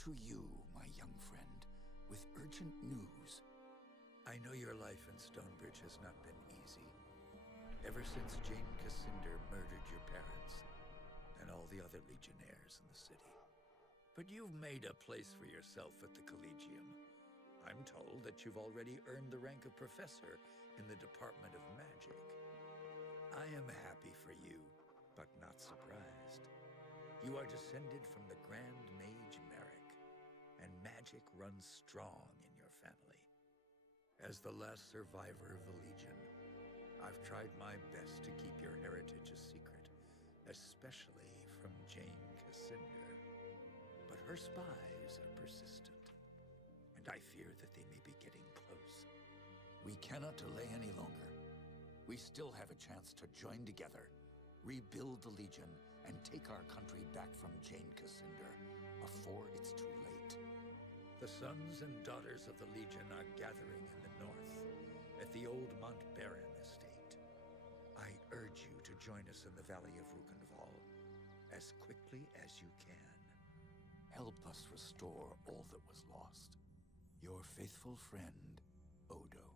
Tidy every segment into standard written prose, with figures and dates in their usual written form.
to you, my young friend, with urgent news. I know your life in Stonebridge has not been easy. Ever since Jane Cassinder murdered your parents and all the other Legionnaires in the city. But you've made a place for yourself at the Collegium. I'm told that you've already earned the rank of professor in the Department of Magic. I am happy for you, but not surprised. You are descended from the Grand Mage Merrick, and magic runs strong in your family. As the last survivor of the Legion, I've tried my best to keep your heritage a secret, especially from Jane Cassinder. But her spies are persistent, and I fear that they may be getting close. We cannot delay any longer. We still have a chance to join together, rebuild the Legion, and take our country back from Jane Cassinder before it's too late. The sons and daughters of the Legion are gathering in the north, at the old Mont Baron estate. I urge you to join us in the Valley of Rukenval as quickly as you can. Help us restore all that was lost. Your faithful friend, Odo.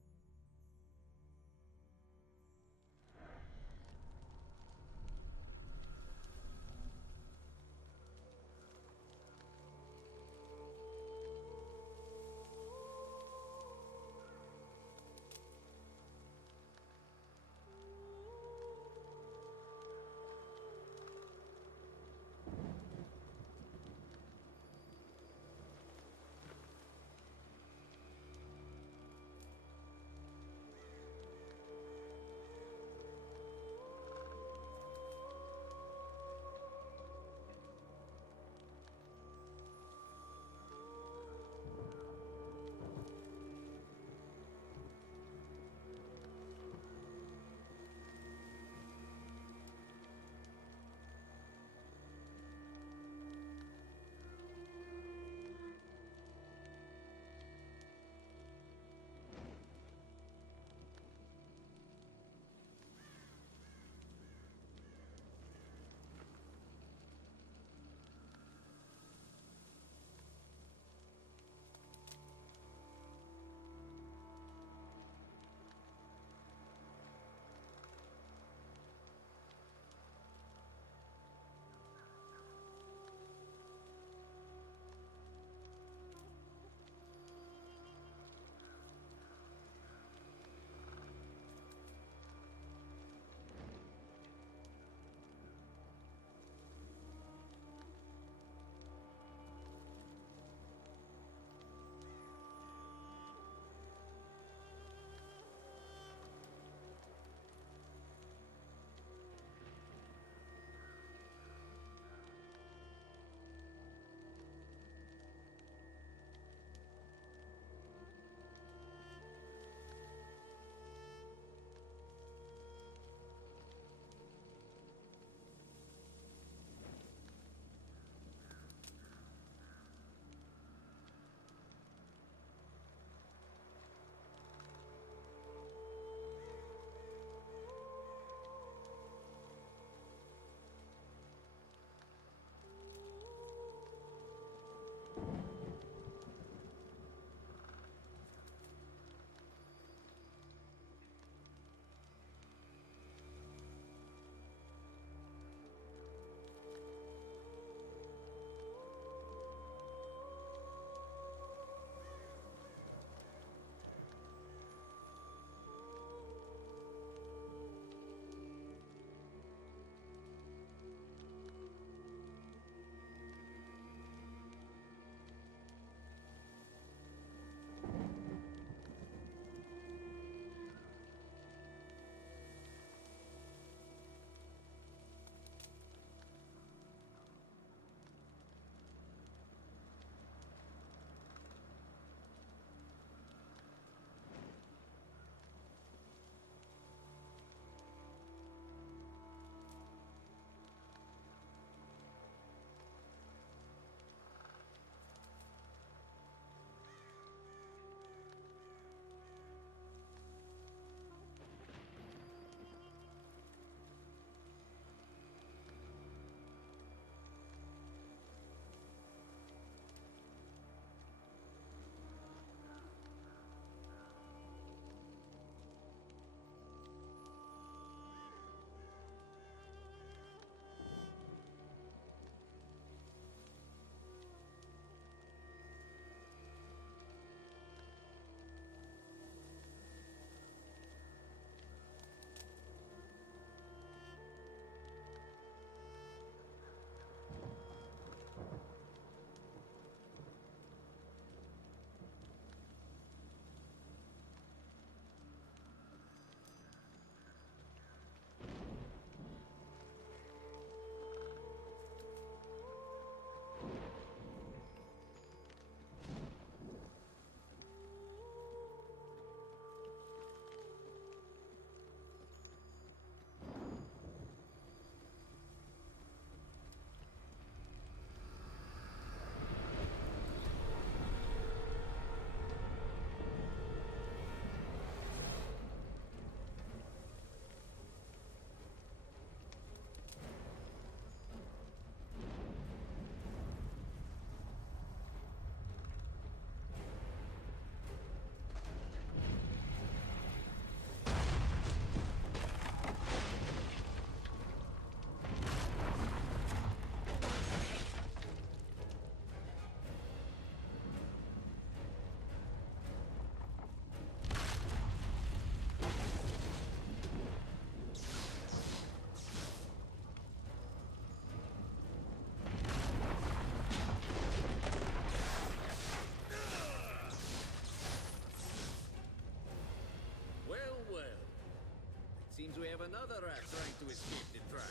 another rat trying to escape the trap.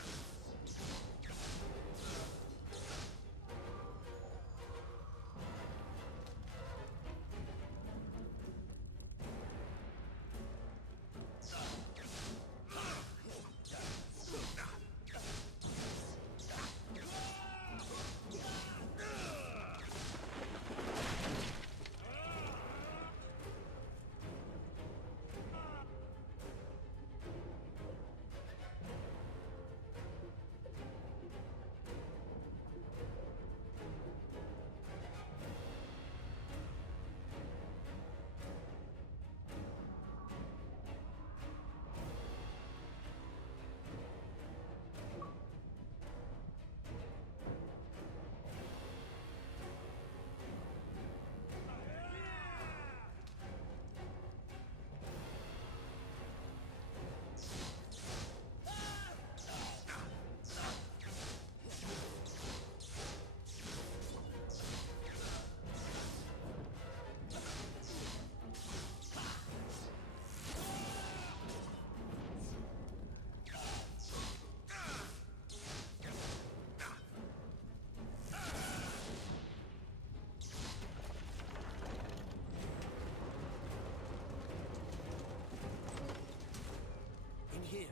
Here.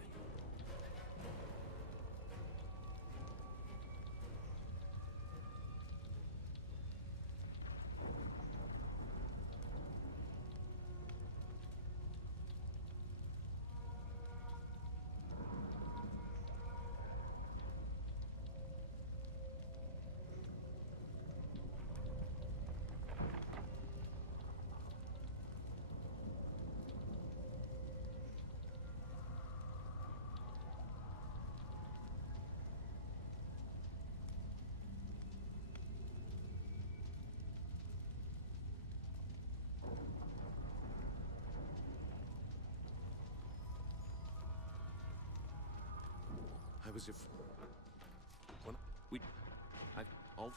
I was if when I all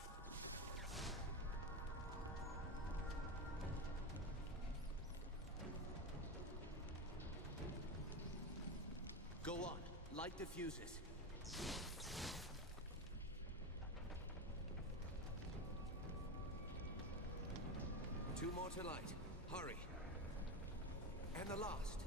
Go on. Light the fuses. Two more to light. Hurry. And the last.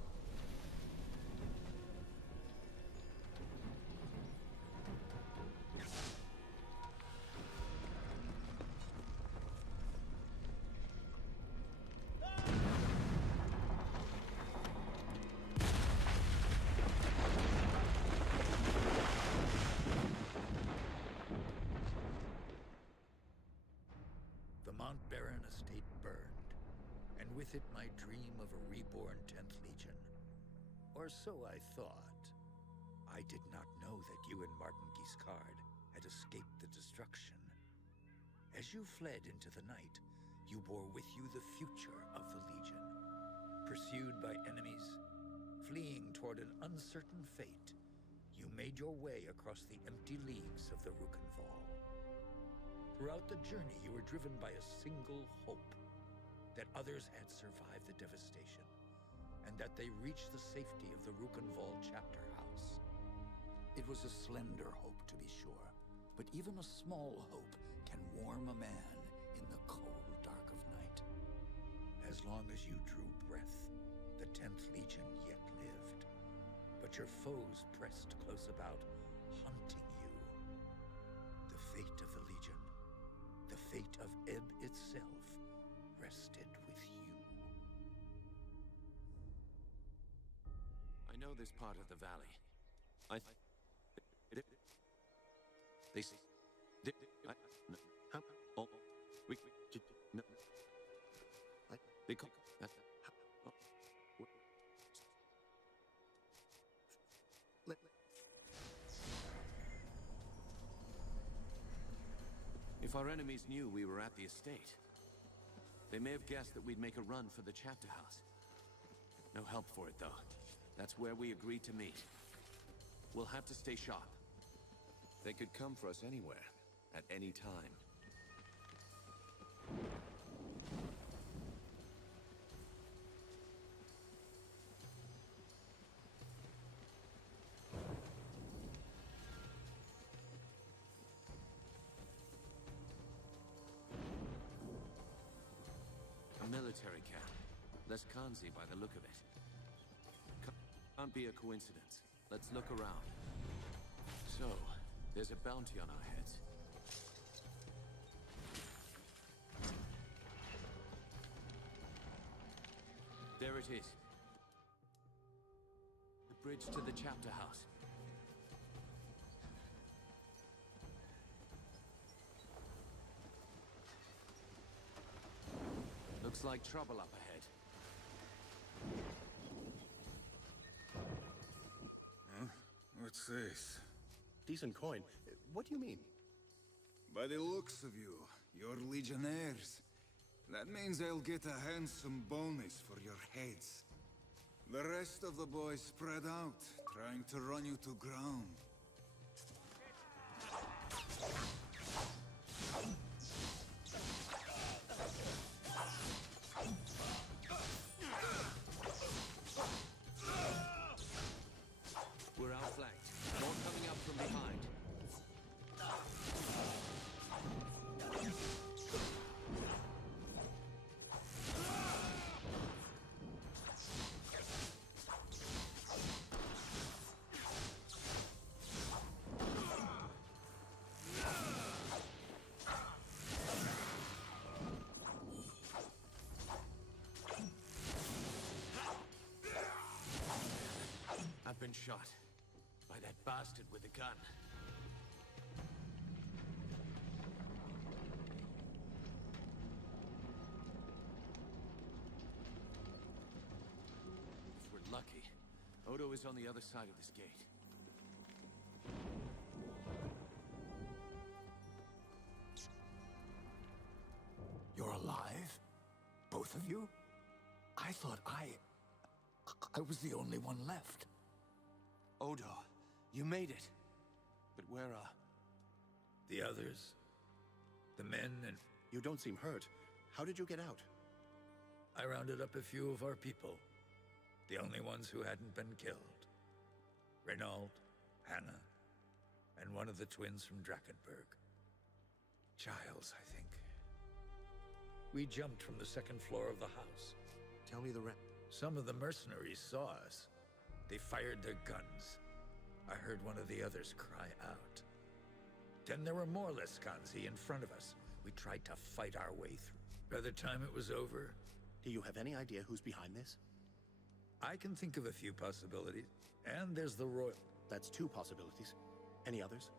The Mount Baron estate burned, and with it my dream of a reborn 10th Legion. Or so I thought. I did not know that you and Martin Guiscard had escaped the destruction. As you fled into the night, you bore with you the future of the Legion. Pursued by enemies, fleeing toward an uncertain fate, you made your way across the empty leagues of the Rukenval. Throughout the journey, you were driven by a single hope: that others had survived the devastation, and that they reached the safety of the Rukenval chapter house. It was a slender hope, to be sure, but even a small hope can warm a man in the cold dark of night. As long as you drew breath, the 10th Legion yet lived, but your foes pressed close about, hunting you. The fate of the Legion, the fate of Ebb itself, rested with you. I know this part of the valley. They call that. If our enemies knew we were at the estate, they may have guessed that we'd make a run for the chapter house. No help for it, though. That's where we agreed to meet. We'll have to stay sharp. They could come for us anywhere, at any time. military camp. Less Kanzi by the look of it. Can't be a coincidence. Let's look around. So, there's a bounty on our heads. There it is. The bridge to the chapter house. Looks like trouble up ahead. Huh? What's this? Decent coin. What do you mean? By the looks of you, you're legionnaires. That means I'll get a handsome bonus for your heads. The rest of the boys spread out, trying to run you to ground. We're outflanked. More coming up from behind. I've been shot by that bastard with a gun. If we're lucky, Odo is on the other side of this gate. You're alive? Both of you? I thought I was the only one left. Odo, you made it. But where are... The others? The men and... You don't seem hurt. How did you get out? I rounded up a few of our people. The only ones who hadn't been killed. Renault, Hannah, and one of the twins from Drakenberg. Giles, I think. We jumped from the second floor of the house. Tell me the rest. Some of the mercenaries saw us. They fired their guns. I heard one of the others cry out. Then there were more Leskanzi in front of us. We tried to fight our way through. By the time it was over... Do you have any idea who's behind this? I can think of a few possibilities. And there's the Royal. That's two possibilities. Any others?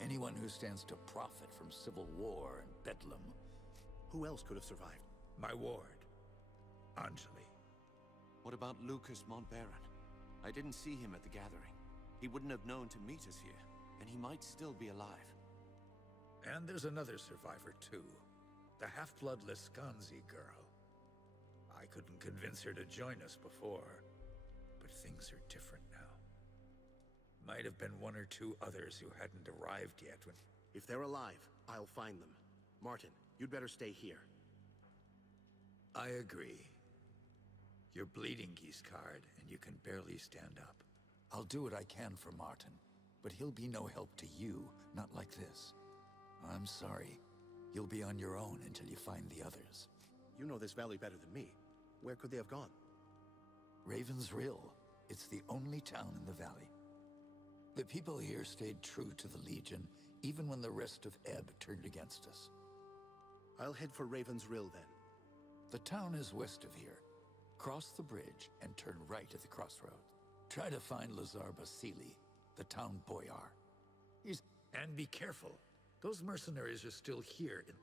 Anyone who stands to profit from civil war and bedlam. Who else could have survived? My ward, Anjali. What about Lucas Montbaron? I didn't see him at the gathering. He wouldn't have known to meet us here, and he might still be alive. And there's another survivor, too. The half-blood Leskanzi girl. I couldn't convince her to join us before, but things are different now. Might have been one or two others who hadn't arrived yet when... If they're alive, I'll find them. Martin, you'd better stay here. I agree. You're bleeding, Giscard, and you can barely stand up. I'll do what I can for Martin, but he'll be no help to you, not like this. I'm sorry. You'll be on your own until you find the others. You know this valley better than me. Where could they have gone? Raven's Rill. It's the only town in the valley. The people here stayed true to the Legion, even when the rest of Ebb turned against us. I'll head for Raven's Rill, then. The town is west of here. Cross the bridge and turn right at the crossroads. Try to find Lazar Basili, the town boyar. And be careful. Those mercenaries are still here in...